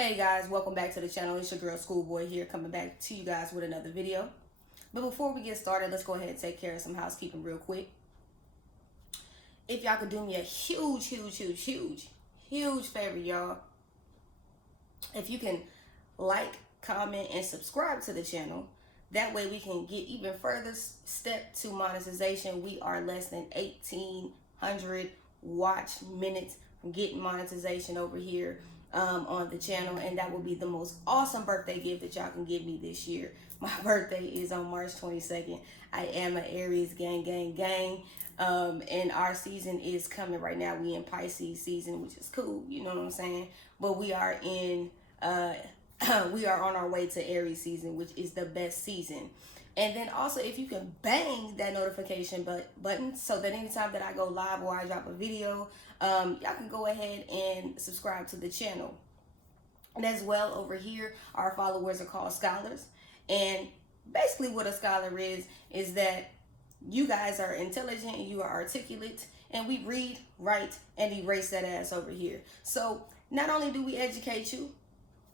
Hey guys, welcome back to the channel. It's your girl Schoolboy here, coming back to you guys with another video. But before we get started, let's go ahead and take care of some housekeeping real quick. If y'all could do me a huge favor, y'all. If you can like, comment, and subscribe to the channel, that way we can get even further step to monetization. We are less than 1,800 watch minutes from getting monetization over here on the channel, and that will be the most awesome birthday gift that y'all can give me this year. My birthday is on March 22nd. I am an Aries, gang, and our season is coming right now. We in Pisces season, which is cool, you know what I'm saying? But we are in we are on our way to Aries season, which is the best season. And then also, if you can bang that notification button so that anytime that I go live or I drop a video, y'all can go ahead and subscribe to the channel. And as well, over here, our followers are called scholars. And basically what a scholar is that you guys are intelligent and you are articulate, and we read, write, and erase that ass over here. So not only do we educate you,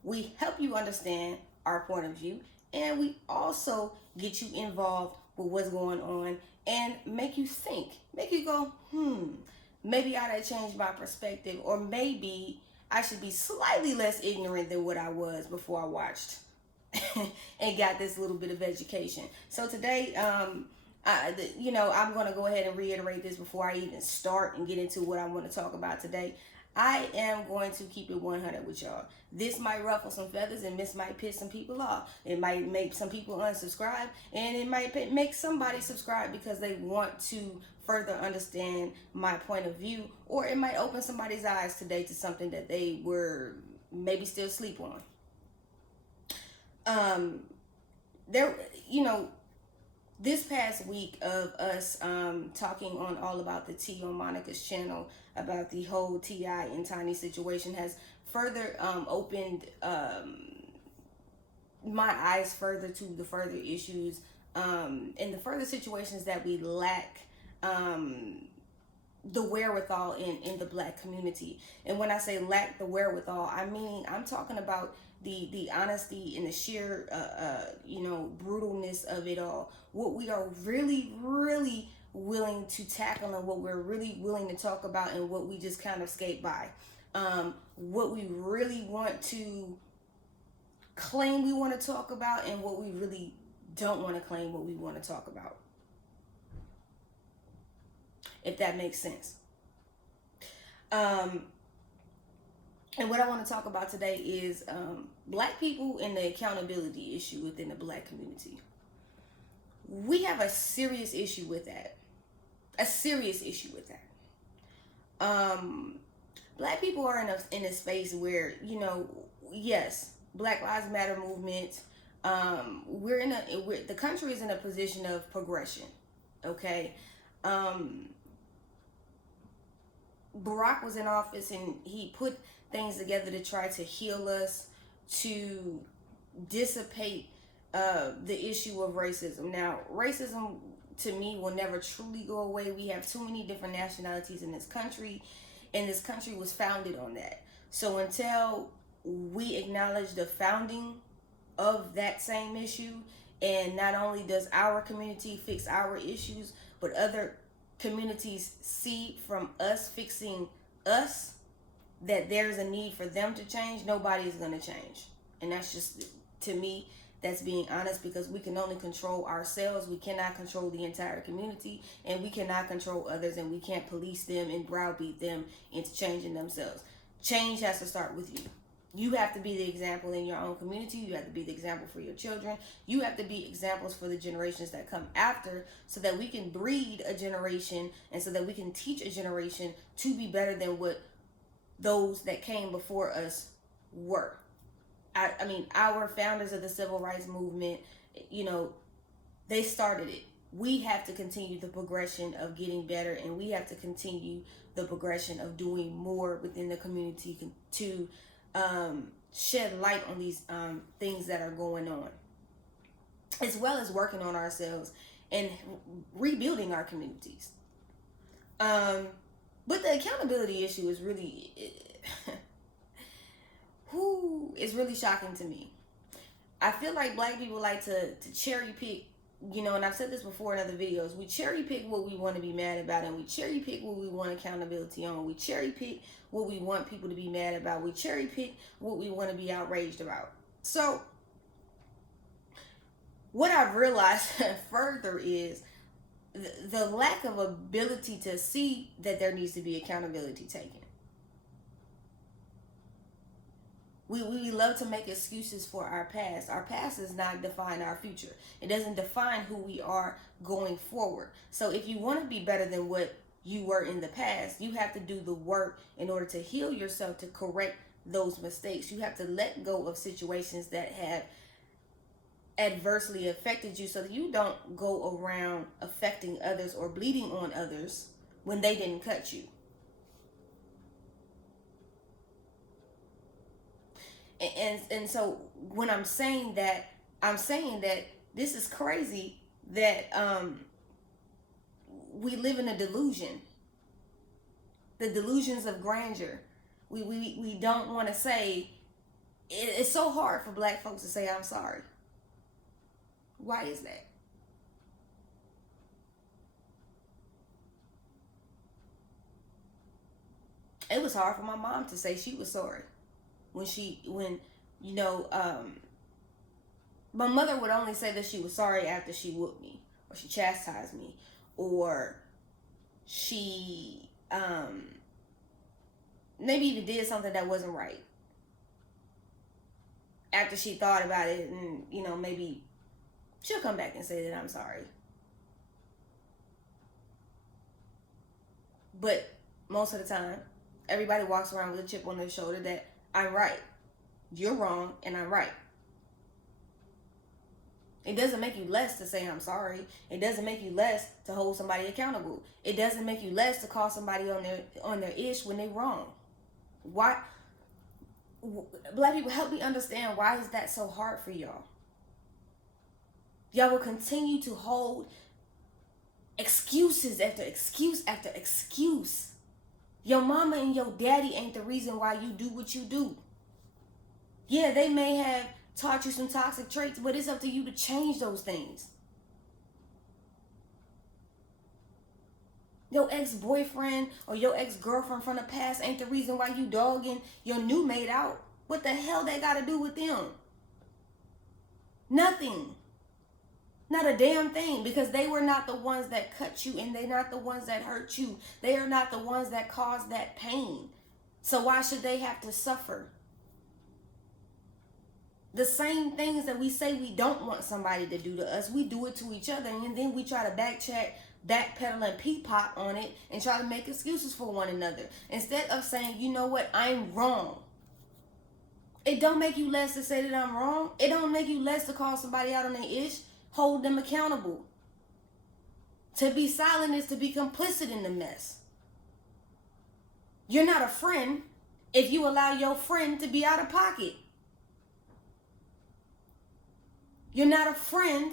we help you understand our point of view, and we also get you involved with what's going on and make you think, make you go, maybe I ought to change my perspective, or maybe I should be slightly less ignorant than what I was before I watched and got this little bit of education. So today, I'm going to go ahead and reiterate this before I even start and get into what I want to talk about today. I am going to keep it 100 with y'all. This might ruffle some feathers and this might piss some people off. It might make some people unsubscribe, and it might make somebody subscribe because they want to further understand my point of view, or it might open somebody's eyes today to something that they were maybe still asleep on. This past week of us talking on All About the Tea on Monica's channel about the whole T.I. and Tiny situation has further opened my eyes further to the further issues and the further situations that we lack the wherewithal in the Black community. And when I say lack the wherewithal, I mean I'm talking about the honesty and the sheer brutalness of it all. What we are really willing to tackle, and what we're really willing to talk about, and what we just kind of skate by. What we really want to claim we want to talk about, and what we really don't want to claim what we want to talk about. If that makes sense. And what I want to talk about today is Black people and the accountability issue within the Black community. We have a serious issue with that. Black people are in a space where, yes, Black Lives Matter movement. The country is in a position of progression. Okay. Barack was in office and he put things together to try to heal us, to dissipate the issue of racism. Now, racism to me will never truly go away. We have too many different nationalities in this country, and this country was founded on that. So until we acknowledge the founding of that same issue, and not only does our community fix our issues, but other communities see from us fixing us that there's a need for them to change, nobody is going to change. And that's just, to me, that's being honest, because we can only control ourselves. We cannot control the entire community, and we cannot control others, and we can't police them and browbeat them into changing themselves. Change has to start with you. You have to be the example in your own community. You have to be the example for your children. You have to be examples for the generations that come after, so that we can breed a generation, and so that we can teach a generation to be better than what those that came before us were. I mean, our founders of the civil rights movement, they started it. We have to continue the progression of getting better, and we have to continue the progression of doing more within the community to shed light on these things that are going on, as well as working on ourselves and rebuilding our communities. But the accountability issue is really It's really shocking to me. I feel like black people like to cherry pick, and I've said this before in other videos. We cherry pick what we want to be mad about, and we cherry pick what we want accountability on. We cherry pick what we want people to be mad about. We cherry pick what we want to be outraged about. So, what I've realized further is the lack of ability to see that there needs to be accountability taken. We love to make excuses for our past. Our past does not define our future. It doesn't define who we are going forward. So if you want to be better than what you were in the past, you have to do the work in order to heal yourself, to correct those mistakes. You have to let go of situations that have adversely affected you so that you don't go around affecting others or bleeding on others when they didn't cut you. And so when I'm saying that this is crazy that we live in a delusion. The delusions of grandeur. We don't want to say, it's so hard for black folks to say I'm sorry. Why is that? It was hard for my mom to say she was sorry. When my mother would only say that she was sorry after she whooped me, or she chastised me, or she maybe even did something that wasn't right. After she thought about it, and maybe she'll come back and say that I'm sorry. But most of the time, everybody walks around with a chip on their shoulder that I'm right, you're wrong, and I'm right. It doesn't make you less to say I'm sorry. It doesn't make you less to hold somebody accountable. It doesn't make you less to call somebody on their ish when they're wrong. Why? Black people, help me understand, why is that so hard for y'all? Y'all will continue to hold excuses after excuse after excuse. Your mama and your daddy ain't the reason why you do what you do. Yeah, they may have taught you some toxic traits, but it's up to you to change those things. Your ex-boyfriend or your ex-girlfriend from the past ain't the reason why you dogging your new mate out. What the hell they got to do with them? Nothing. Not a damn thing, because they were not the ones that cut you, and they're not the ones that hurt you. They are not the ones that caused that pain. So why should they have to suffer? The same things that we say we don't want somebody to do to us, we do it to each other, and then we try to backpedal and pee-pop on it and try to make excuses for one another. Instead of saying, you know what, I'm wrong. It don't make you less to say that I'm wrong. It don't make you less to call somebody out on their ish. Hold them accountable. To be silent is to be complicit in the mess. You're not a friend if you allow your friend to be out of pocket. You're not a friend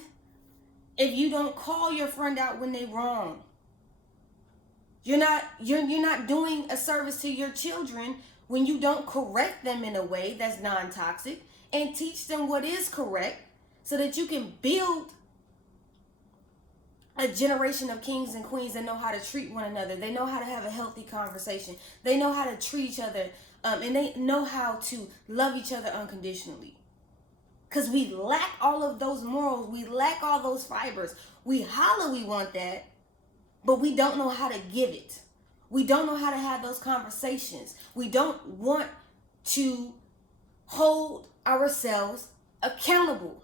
if you don't call your friend out when they're wrong. You're not doing a service to your children when you don't correct them in a way that's non-toxic and teach them what is correct, so that you can build a generation of kings and queens that know how to treat one another. They know how to have a healthy conversation. They know how to treat each other, and they know how to love each other unconditionally. Because we lack all of those morals. We lack all those fibers. We holler we want that, but we don't know how to give it. We don't know how to have those conversations. We don't want to hold ourselves accountable.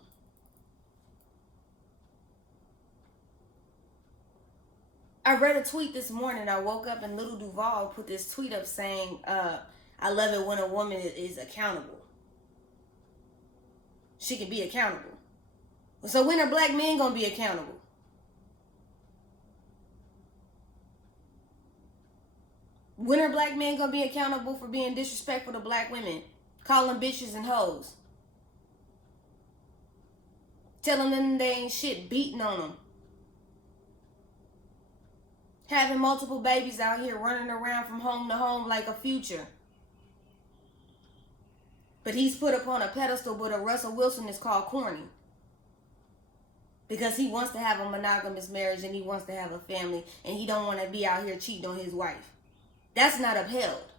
I read a tweet this morning. I woke up and Little Duval put this tweet up saying, I love it when a woman is accountable. She can be accountable. So when are black men going to be accountable? When are black men going to be accountable for being disrespectful to black women? Calling bitches and hoes. Telling them they ain't shit, beating on them. Having multiple babies out here running around from home to home like a future. But he's put upon a pedestal, but a Russell Wilson is called corny. Because he wants to have a monogamous marriage and he wants to have a family and he don't want to be out here cheating on his wife. That's not upheld.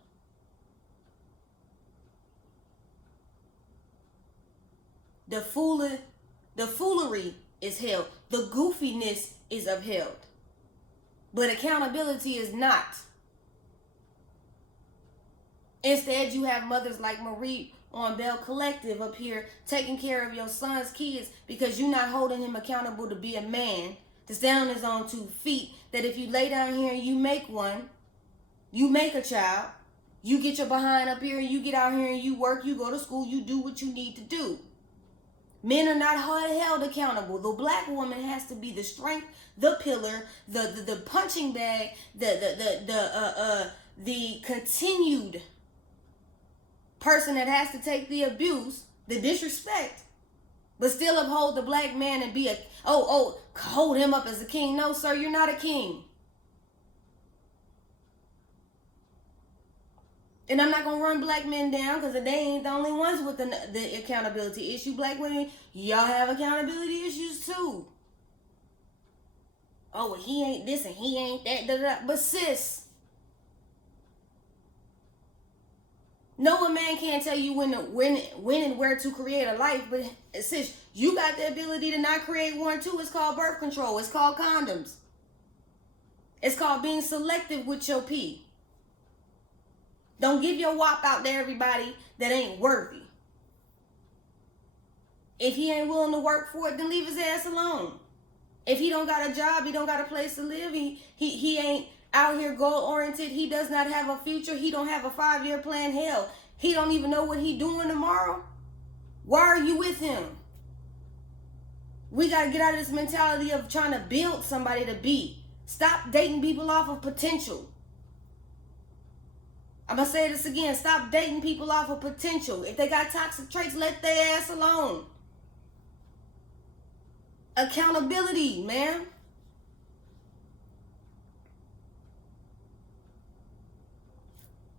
The foolery is held. The goofiness is upheld. But accountability is not. Instead, you have mothers like Marie on Bell Collective up here taking care of your son's kids because you're not holding him accountable to be a man, to stand on his own 2 feet, that if you lay down here and you make one, you make a child, you get your behind up here and you get out here and you work, you go to school, you do what you need to do. Men are not held accountable. The black woman has to be the strength, the pillar, the punching bag, the continued person that has to take the abuse, the disrespect, but still uphold the black man and be hold him up as a king. No, sir, you're not a king. And I'm not going to run black men down because they ain't the only ones with the accountability issue. Black women, y'all have accountability issues too. Oh, well, he ain't this and he ain't that. Da, da, da. But sis, no, a man can't tell you when and where to create a life. But sis, you got the ability to not create one too. It's called birth control. It's called condoms. It's called being selective with your pee. Don't give your wop out to everybody that ain't worthy. If he ain't willing to work for it, then leave his ass alone. If he don't got a job, he don't got a place to live, he ain't out here goal-oriented, he does not have a future, he don't have a 5-year plan, hell, he don't even know what he doing tomorrow, why are you with him? We got to get out of this mentality of trying to build somebody to be. Stop dating people off of potential. I'm going to say this again. Stop dating people off of potential. If they got toxic traits, let their ass alone. Accountability, man.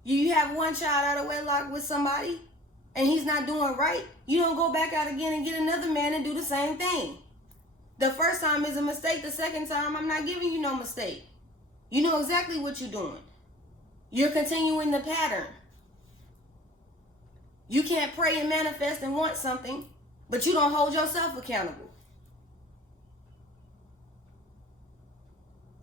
You have one child out of wedlock with somebody and he's not doing right. You don't go back out again and get another man and do the same thing. The first time is a mistake. The second time, I'm not giving you no mistake. You know exactly what you're doing. You're continuing the pattern. You can't pray and manifest and want something, but you don't hold yourself accountable.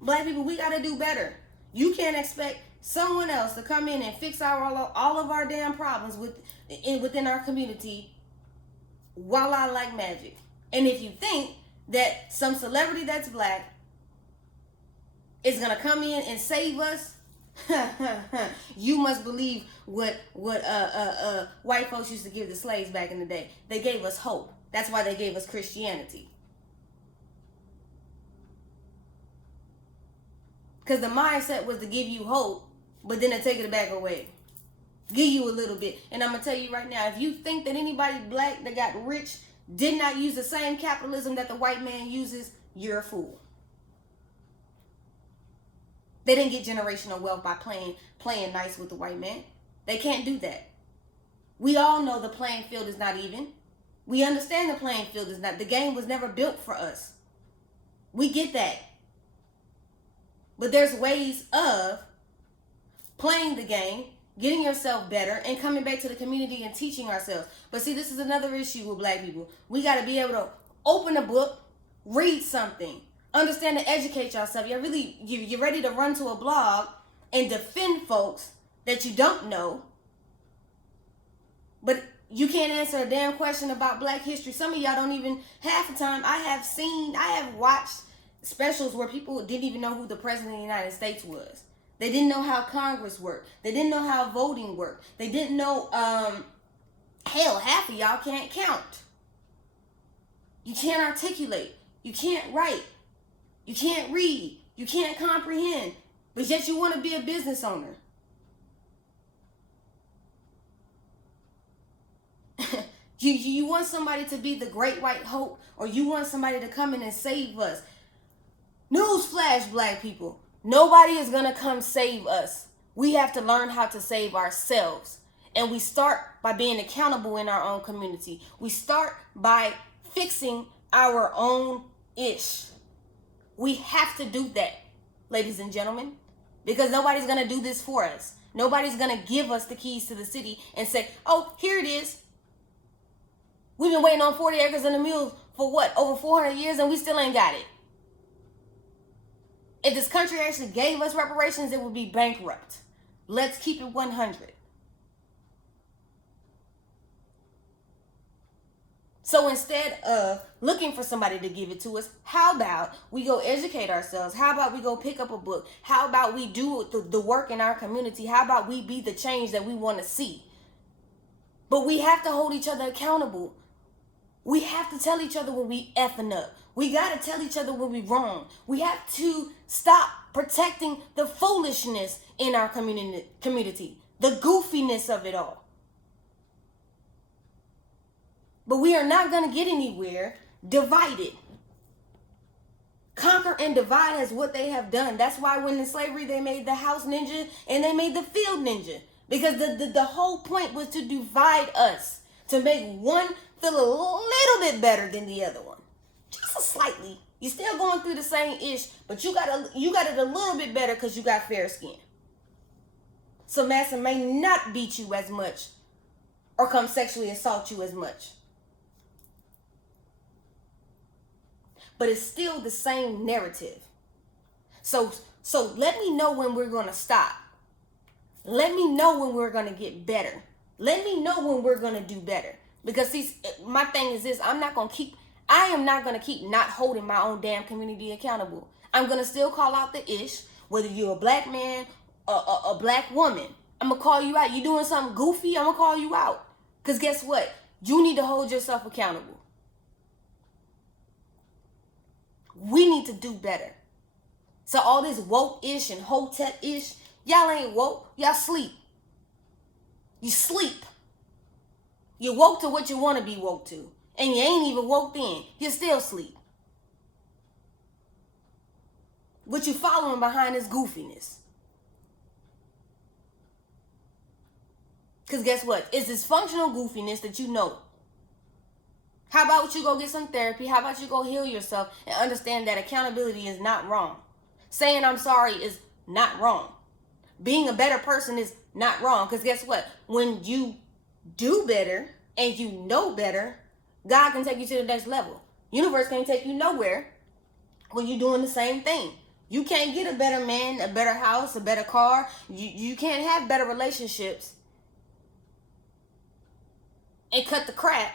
Black people, we got to do better. You can't expect someone else to come in and fix all of our damn problems within our community while I like magic. And if you think that some celebrity that's black is going to come in and save us, you must believe what white folks used to give the slaves back in the day. They gave us hope. That's why they gave us Christianity. Because the mindset was to give you hope, but then to take it back away. Give you a little bit. And I'm going to tell you right now, if you think that anybody black that got rich did not use the same capitalism that the white man uses, you're a fool. They didn't get generational wealth by playing nice with the white man. They can't do that. We all know the playing field is not even. We understand the playing field is not. The game was never built for us. We get that. But there's ways of playing the game, getting yourself better, and coming back to the community and teaching ourselves. But see, this is another issue with black people. We got to be able to open a book, read something, understand and educate yourself. You're ready to run to a blog and defend folks that you don't know, but you can't answer a damn question about black history. Some of y'all don't even, half the time I have watched specials where people didn't even know who the president of the United States was. They didn't know how Congress worked. They didn't know how voting worked. They didn't know, hell, half of y'all can't count. You can't articulate. You can't write. You can't read. You can't comprehend. But yet you want to be a business owner. You want somebody to be the great white hope, or you want somebody to come in and save us. Newsflash, black people. Nobody is going to come save us. We have to learn how to save ourselves. And we start by being accountable in our own community. We start by fixing our own ish. We have to do that, ladies and gentlemen, because nobody's going to do this for us. Nobody's going to give us the keys to the city and say, oh, here it is. We've been waiting on 40 acres and a mule for what, over 400 years, and we still ain't got it. If this country actually gave us reparations, it would be bankrupt. Let's keep it 100. So instead of looking for somebody to give it to us, how about we go educate ourselves? How about we go pick up a book? How about we do the work in our community? How about we be the change that we want to see? But we have to hold each other accountable. We have to tell each other when we effing up. We got to tell each other when we wrong. We have to stop protecting the foolishness in our community, the goofiness of it all. But we are not going to get anywhere divided. Conquer and divide is what they have done. That's why when in slavery they made the house ninja and they made the field ninja. Because the whole point was to divide us. To make one feel a little bit better than the other one. Just a slightly. You're still going through the same ish, but you got it a little bit better because you got fair skin. So massa may not beat you as much or come sexually assault you as much. But it's still the same narrative. So let me know when we're going to stop. Let me know when we're going to get better. Let me know when we're going to do better. Because see, my thing is this, I am not going to keep not holding my own damn community accountable. I'm going to still call out the ish, whether you're a black man or a black woman. I'm going to call you out. You doing something goofy, I'm going to call you out. Because guess what? You need to hold yourself accountable. We need to do better. So all this woke-ish and hotep-ish, y'all ain't woke. Y'all sleep. You sleep. You woke to what you want to be woke to. And you ain't even woke then. You still sleep. What you following behind is goofiness. Because guess what? It's dysfunctional goofiness that you know. How about you go get some therapy? How about you go heal yourself and understand that accountability is not wrong? Saying I'm sorry is not wrong. Being a better person is not wrong. Because guess what? When you do better and you know better, God can take you to the next level. Universe can't take you nowhere when you're doing the same thing. You can't get a better man, a better house, a better car. You can't have better relationships and cut the crap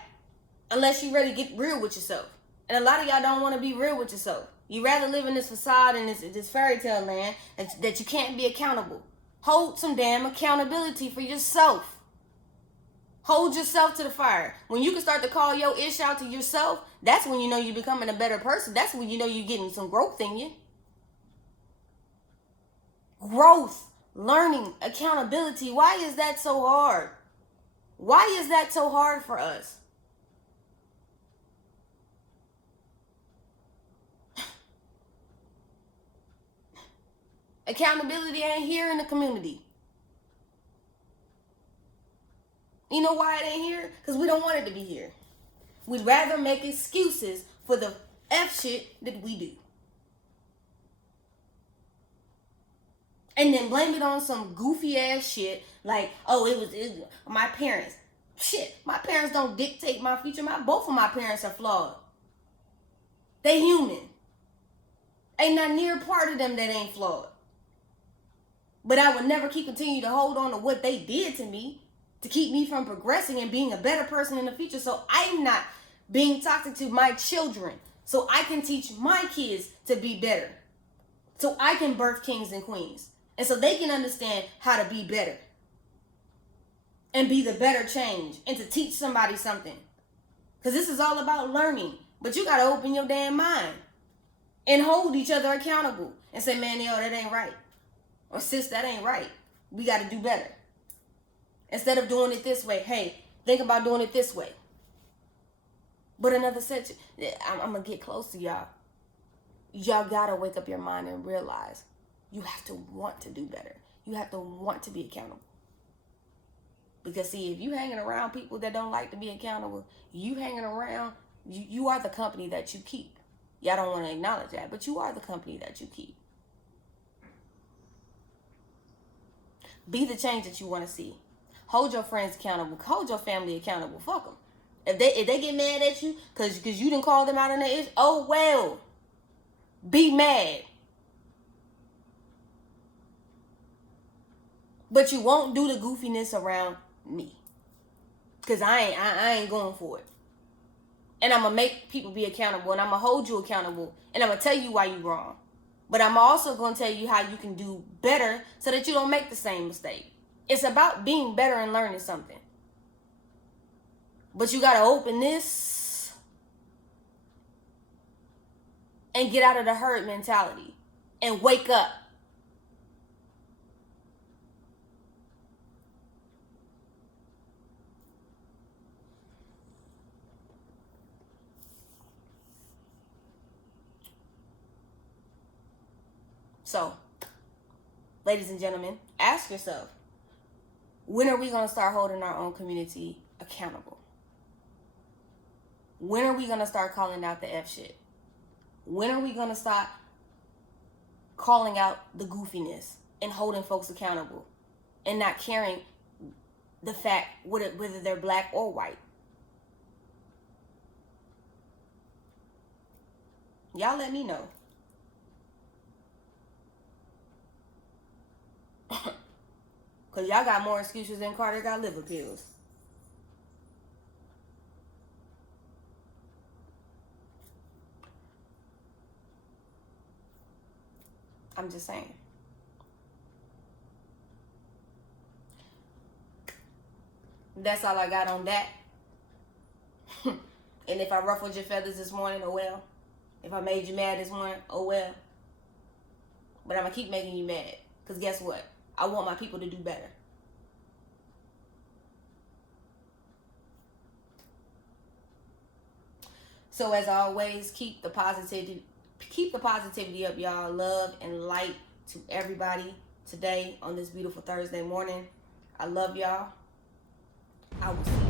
unless you ready to get real with yourself. And a lot of y'all don't want to be real with yourself. You rather live in this facade and this fairy tale land that you can't be accountable. Hold some damn accountability for yourself. Hold yourself to the fire. When you can start to call your ish out to yourself, that's when you know you're becoming a better person. That's when you know you're getting some growth in you. Growth, learning, accountability. Why is that so hard? Why is that so hard for us? Accountability ain't here in the community. You know why it ain't here? Because we don't want it to be here. We'd rather make excuses for the F shit that we do. And then blame it on some goofy ass shit like, oh, it was my parents. Shit, my parents don't dictate my future. Both of my parents are flawed. They human. Ain't not near part of them that ain't flawed. But I would never continue to hold on to what they did to me to keep me from progressing and being a better person in the future. So I'm not being toxic to my children. So I can teach my kids to be better. So I can birth kings and queens. And so they can understand how to be better. And be the better change. And to teach somebody something. Because this is all about learning. But you got to open your damn mind. And hold each other accountable. And say, man, yo, that ain't right. Or sis, that ain't right. We got to do better. Instead of doing it this way, hey, think about doing it this way. But another section, I'm going to get close to y'all. Y'all got to wake up your mind and realize you have to want to do better. You have to want to be accountable. Because see, if you hanging around people that don't like to be accountable, you hanging around, you are the company that you keep. Y'all don't want to acknowledge that, but you are the company that you keep. Be the change that you want to see. Hold your friends accountable. Hold your family accountable. Fuck them. If they get mad at you because you didn't call them out on their issue, oh well. Be mad. But you won't do the goofiness around me. Because I ain't going for it. And I'm going to make people be accountable. And I'm going to hold you accountable. And I'm going to tell you why you're wrong. But I'm also going to tell you how you can do better so that you don't make the same mistake. It's about being better and learning something. But you got to open this and get out of the herd mentality and wake up. So, ladies and gentlemen, ask yourself, when are we going to start holding our own community accountable? When are we going to start calling out the F shit? When are we going to stop calling out the goofiness and holding folks accountable and not caring the fact whether they're black or white? Y'all let me know. Because y'all got more excuses than Carter got liver pills. I'm just saying. That's all I got on that. And if I ruffled your feathers this morning, oh well. If I made you mad this morning, oh well. But I'm going to keep making you mad. Because guess what? I want my people to do better. So as always, keep the positivity up, y'all. Love and light to everybody today on this beautiful Thursday morning. I love y'all. I will see